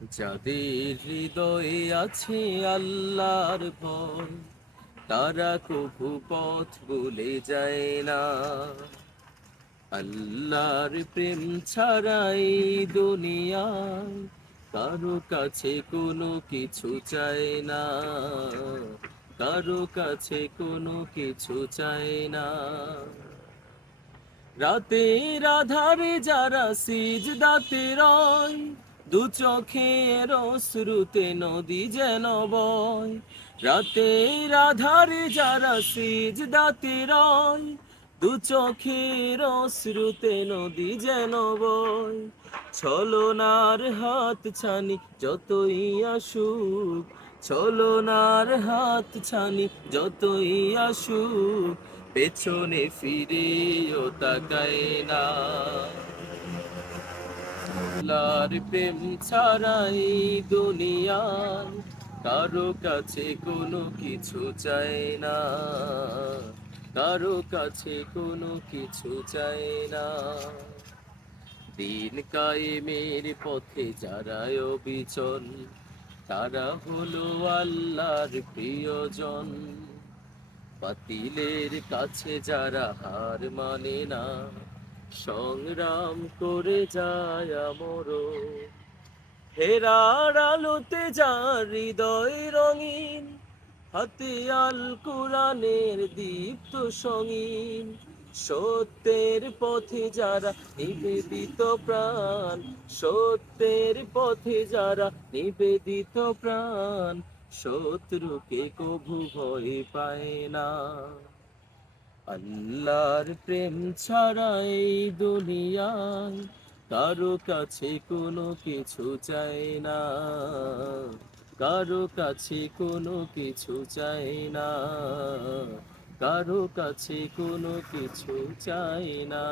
যাদের হৃদয়ে আছে আল্লাহর ভয়, তারা কভু পথ ভুলে যায় না। আল্লাহর প্রেম ছাড়াই দুনিয়ায় কারো কাছে কোনো কিছু চায় না, কারো কাছে কোনো কিছু চায় না। রাতের আধারে যারা সিজদাতে রয়, দু চোখের অশ্রুতে নদী যেন বয়। রাতের আধারে যারা সিজদাতে রয়, দু চোখের অশ্রুতে নদী যেন বয়। ছলনার হাত ছানি যতই আসুক, ছলনার হাত ছানি যতই আসুক, পেছনে ফিরেও তাকায় না। আল্লাহর প্রেম ছাড়াই দুনিয়ায় কারো কাছে কোনো কিছু চায় না, কারো কাছে কোনো কিছু চায় না। দিন কায়েমের পথে যারা অবিচল, তারা হলো আল্লাহর প্রিয়জন। বাতিলের কাছে যারা হার মানে না, সংগ্রাম করে যায় আমরণ। হেরার আলোতে যার হৃদয় রঙিন, হাতে আল কোরআনের দীপ্ত সঙ্গীন। সত্যের পথে যারা নিবেদিত প্রাণ, সত্যের পথে যারা নিবেদিত প্রাণ, শত্রুকে কভু ভয় পায় না। আল্লাহর প্রেম ছাড়াই দুনিয়ায় কারো কাছে কোনো কিছু চায় না, কারো কাছে কোনো কিছু চায় না, কারো কাছে কোনো কিছু চায় না।